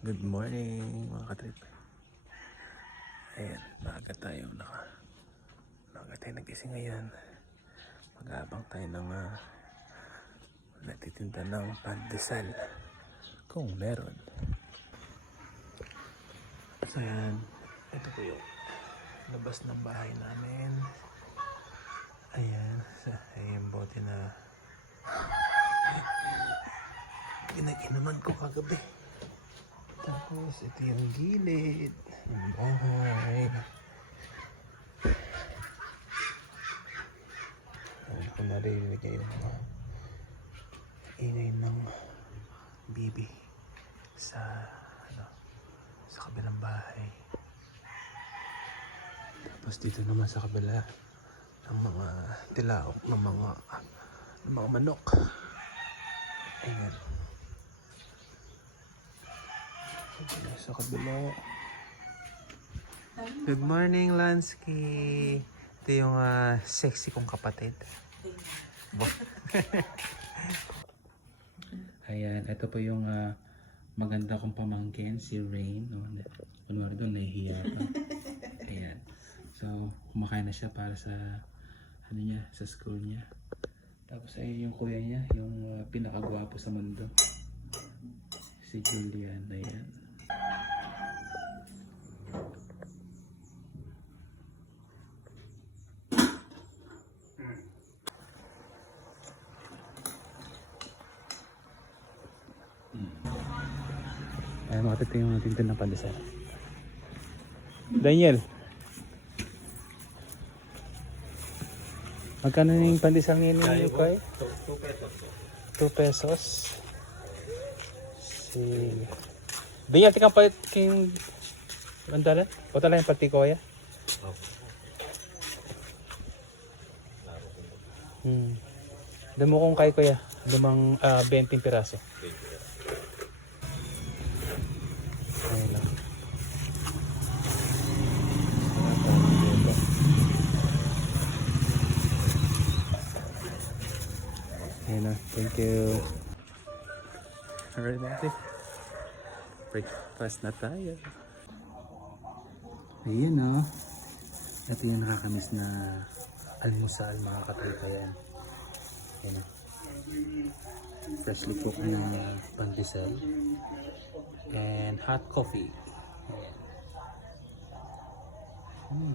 Good morning mga katrip. Ayan, maaga tayo nagising ngayon. Mag-aabang tayo ng natitinda ng pandesal kung meron. So ayan, ito po yung labas ng bahay namin. Ayan, yung bote na pinag-inuman ko kagabi. Tapos ito yung gilid ng bahay. Kung narinig kayo yung ingay ng bibi sa kabilang bahay. Tapos dito naman sa kabila ng mga tilaok ng mga manok. Ayan. Sa kabila. Good morning, Lansky. Ito yung sexy kong kapatid. Ayan, ito po yung maganda kong pamangkin, si Rain. Kunwari doon, nahihiya pa. Ayan. So, kumakain na siya para sa sa school niya. Tapos ay yung kuya niya, yung pinakagwapo sa mundo. Si Julian. Ayan. Ayan, makatito yung tintin ng pandesal. Daniel, magkano yung pandesal ngayon yung Yukoy? 2 pesos. Sige. Daniel, tikang palit king bandalan? O tala yung pati ko ya? Damo kong kay kuya. Damang 20 piraso. Ayun lang. Ayun na. Thank you. Alright, natin. Breakfast na tayo. Ayan o. Ito yung nakakamiss na almusal mga katrikayan. Ayan o. Freshly cooked na pandesal. And hot coffee. Ayan.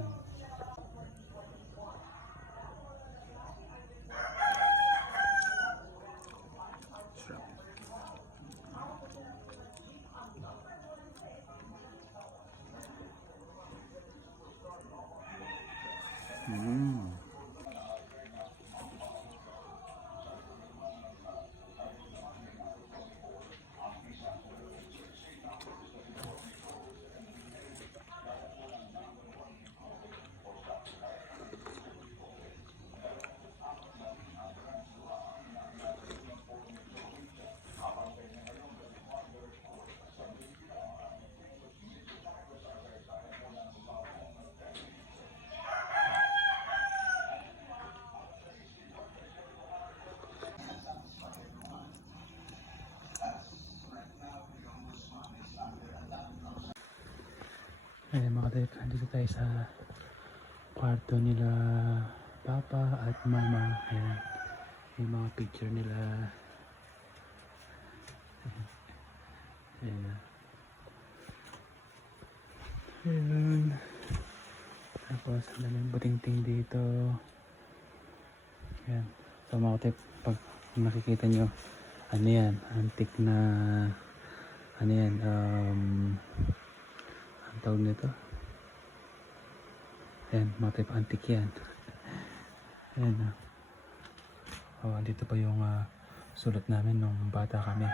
Ayan mga trip, dito tayo sa kwarto nila Papa at Mama. Ayan, yung mga picture nila. Ayan. Ayan. Tapos ang daming buting-ting dito. Ayan. So mga trip, pag makikita nyo, ano yan, antique na ano yan, ang tawag nito. Ayan, mga trip, antique yan. Ayan na. Oh, dito pa yung sulat namin nung bata kami.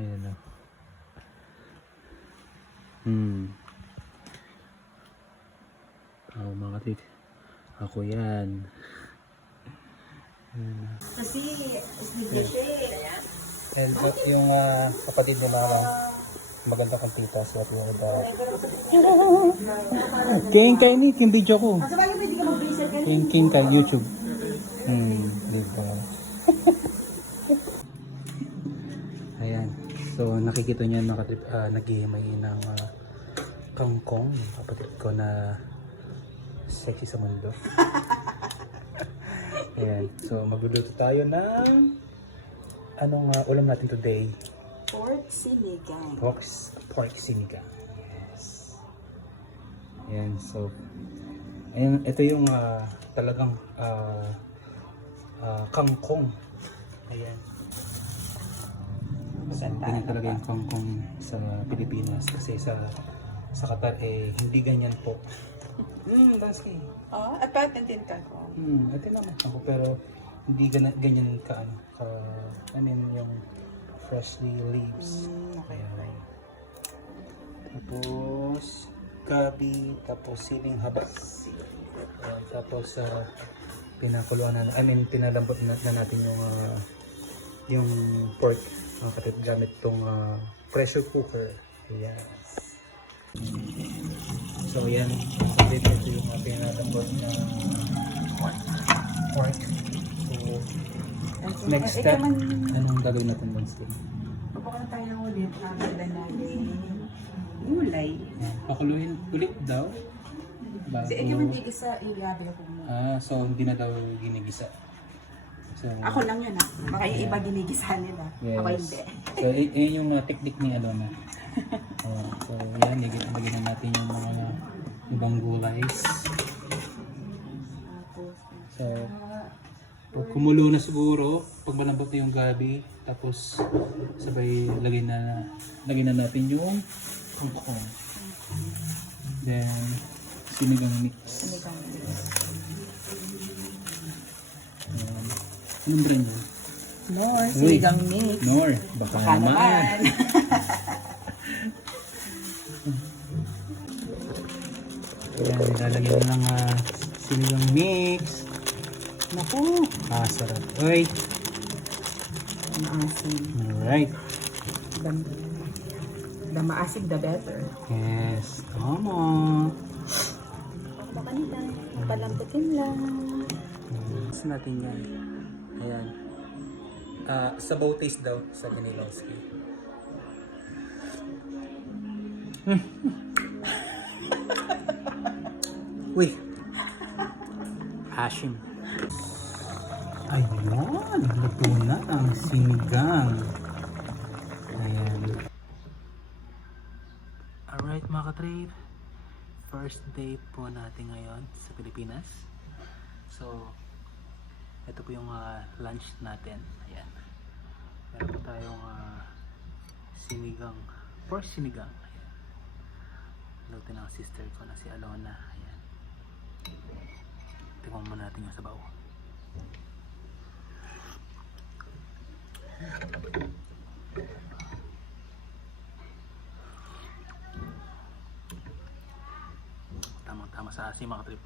Ayan na. Oh, mga trip, ako yan. Ayan na. Kasi, And yung kapatid mo na maganda kong tita sa yung iba. King ni yung video ko. King ka YouTube. Diba? Ayan. So nakikita niyo mga katrip, naghihimay ng kangkong, yung kapatid ko na sexy sa mundo. Ayan, so magluluto tayo ng anong ulam natin today? Pork sinigang. Pork sinigang. Yes. Ayan, so ayan, ito yung talagang kangkong. Ayan. Ganyan talaga yung kangkong sa Pilipinas kasi sa Qatar hindi ganyan po. Baski. Oh, at patent din ka ko. Ito naman ako pero hindi ganyan ka yung freshly leaves. Okay. Tapos gabi, tapos siling haba. Tapos pinakuluan na, pinalambot na natin yung pork mga kapatid gamit tong pressure cooker. Yes. So yan, ito yung pinalambot na pork. So next step, anong gagawin natin Wednesday? Papakulan tayo ulit. Nabala natin gulay. Pakuluin ulit daw? Kasi ikaw hindi isa ilabi ako mo. So hindi na daw ginigisa. So, Ako lang yun Baka yung iba ginigisa nila. yes. Ako hindi. So yun yung technique ni Alona. So yan, lagyan na natin yung mga ibang gulays. So pag kumulo na siguro, pag malambot na yung gabi, tapos sabay lagyan na natin yung kangkong. Then sinigang mix. Anong brand yun? Nor, sinigang mix. Nor, baka naman. Ayan, nilalagyan na ng sinigang mix. Naku, sarap. Uy. Maasim. Alright. The maasim, the better. Yes, tama. Baka nila. Palambutin lang. Gusto natin yan. Ayan. Sabaw taste daw, sabi ni Lonsky. Uy. Hashim. Ayun, luto na ang sinigang. Ayan. Alright mga katrip. First day po natin ngayon sa Pilipinas. So, ito po yung lunch natin. Ayan. Meron po tayong sinigang, pork sinigang. Ayan. Luto ng sister ko na si Alona. Ayan. Tingnan muna natin yung sabaw. Tamang-tama sa asin mga trip.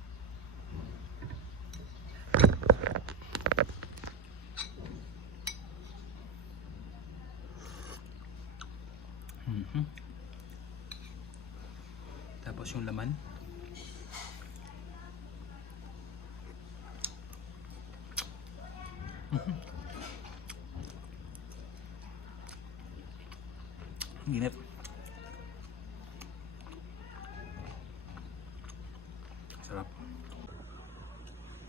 Tapos yung laman. Ginip. Sarap.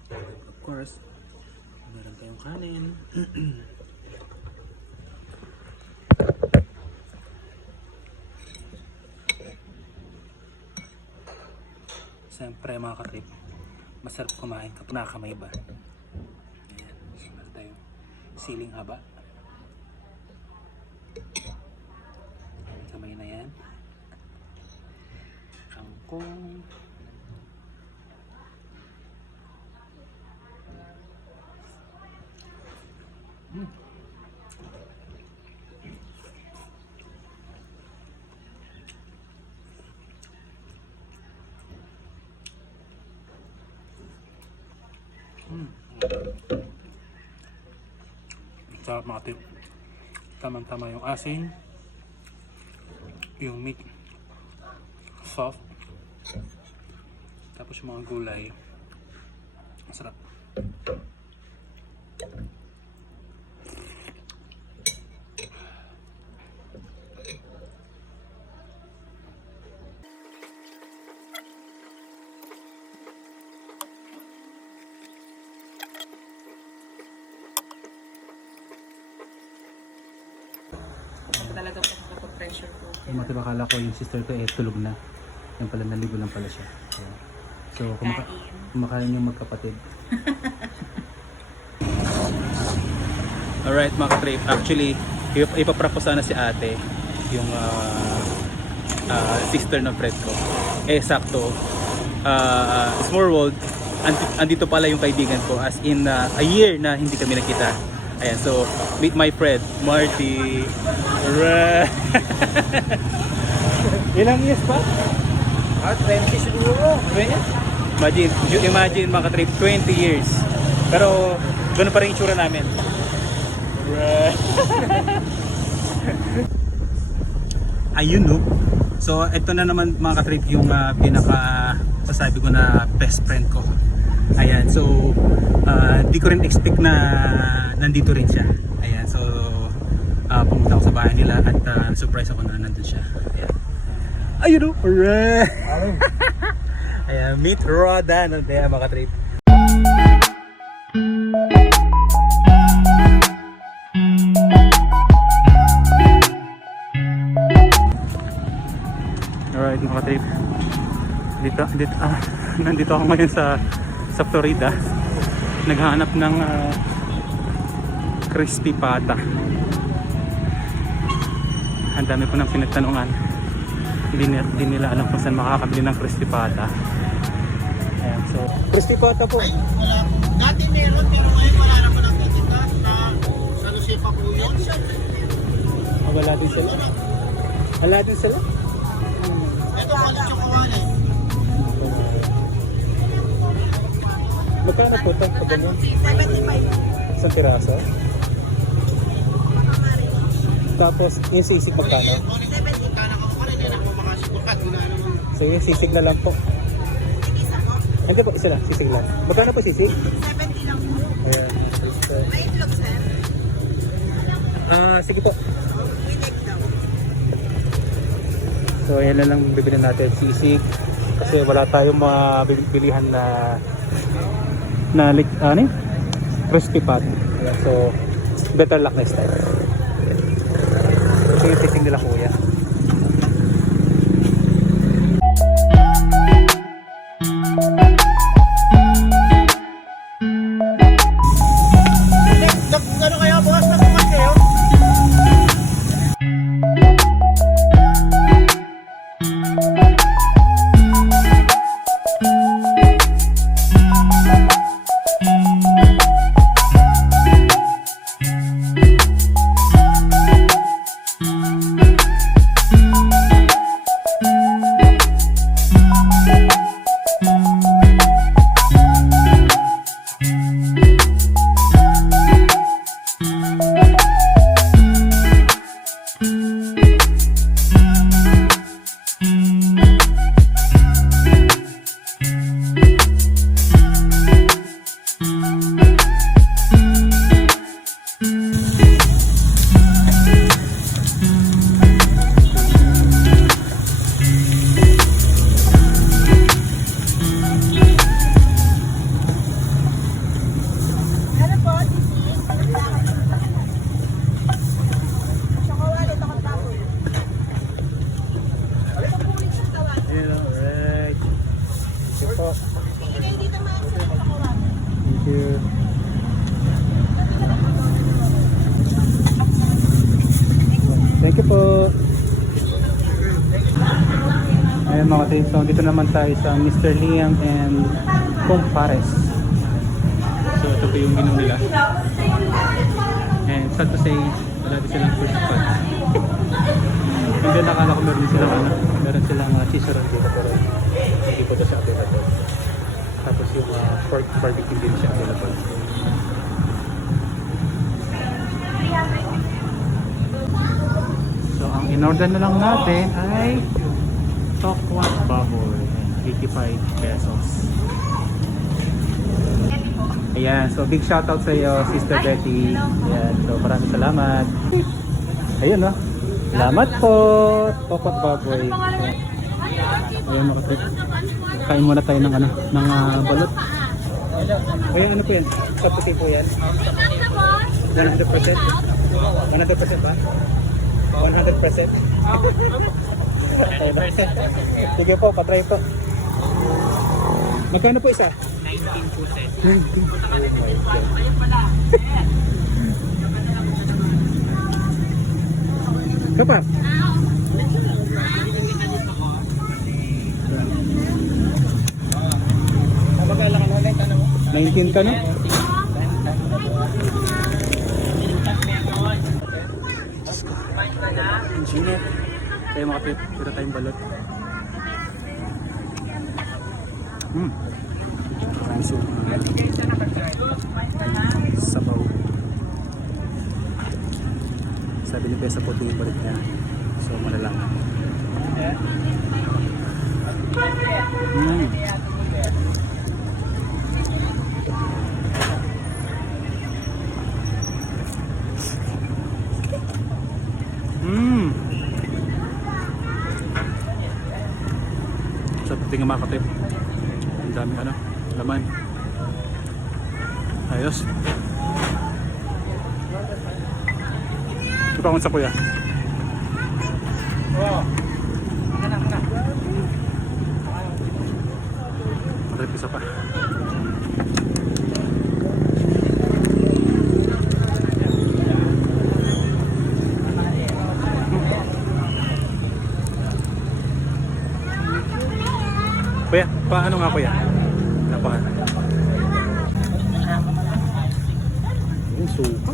Of course, meron tayong kanin. Siyempre mga katrip, masarap kumain kapag nakakamay ba. Ayan, so meron tayong siling haba. Kamay na yan. Kangkong. Sarap mga tip. Tamang-tama yung asin, yung meat soft, tapos yung mga gulay masarap. pressure cooker. Yung mga akala ko yung sister ko tulog na. Yan pala, naligo lang pala siya. So kumakain yung magkapatid. Alright mga ka-trip, actually ipapropose sana si ate yung sister ng friend ko. Sakto, small world, andito pala yung kaibigan ko as in a year na hindi kami nakita. Ayan, so meet my friend Marty. Ilang years pa? 20 siguro. 20? Imagine mga ka-trip, 20 years. Pero ganoon pa rin yung itsura namin. Ayun no. So ito na naman mga ka-trip yung sasabi ko na best friend ko. Ayan, so di ko rin expect na nandito rin siya. Ayan, so pumunta ako sa bahay nila at surprise ako na nandun siya. Ayan. Ayun no. Alright. Ayan, meet Rodan. Ayan mga ka-trip. Alright mga trip, nandito ako ngayon sa Florida, naghahanap ng crispy pata. Ang dami ko ng pinagtanungan, hindi nila alam kung saan makakabili ng crispy pata. Ayan, so crispy pata po. Ay, wala. Dati meron, pero ngayon wala naman ang titinda sa Lucipa po yun. Wala din sila. Wala din sila. Ito po ang chocolate. Magkano po ito? Pagano? 75. Isang tiraso? Tapos yung sisig magkano? 70 ka na ko pa rin. Yan ako makasibukat. Wala naman. So yung sisig na lang po. Isa po. Hindi po, isa lang, sisig lang. Magkano po sisig? 70 lang po. Ayan. May itlog, sir. Sige po. With egg daw. So ayan na lang bibili natin, sisig. Kasi wala tayong mabilihan na crispy pat. Ayan, so better luck next time. Ito yung sisig nila kuya. Ano kaya bukas na bukas kayo? Thank you po. Ayan mga tayo, so dito naman tayo sa Mr. Liam and Compares. So ito po yung menu nila. And sad to say, wala din silang first pot. Hindi nakala ko meron silang chicharon dito, pero hindi po ito siya available. Tapos yung pork barbecue din siya available. So ang in-order na lang natin ay Tokwat Baboy, 85 pesos. Ayan, so big shoutout sa iyo, Sister Betty. Ayan, so maraming salamat. Ayun no. Salamat po, Tokwat Baboy. Ayun makatip. Kain muna tayo ng balot. Ayun, ano po yan? Sa puti po yan? 100%? 100% ba? 100%? Okay na. Sige po, patry po. Magkano po isa? 19 po set. 19. Kapap? Magkala ka ulit, ano? 19 ka na? Engineer. Kaya makapit. Pira tayong balot. So, sabaw. Sabi ni Pesa po ito yung balik niya. So, malalaman. Sa puting nga makatip. Ang dami ano, laman. Ayos. Ito pa akong sa kuya. Matrip isa pa. Kuya, paano nga kuya? Napaka. Yung suka.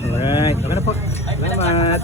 Alright, okay na po. Salamat.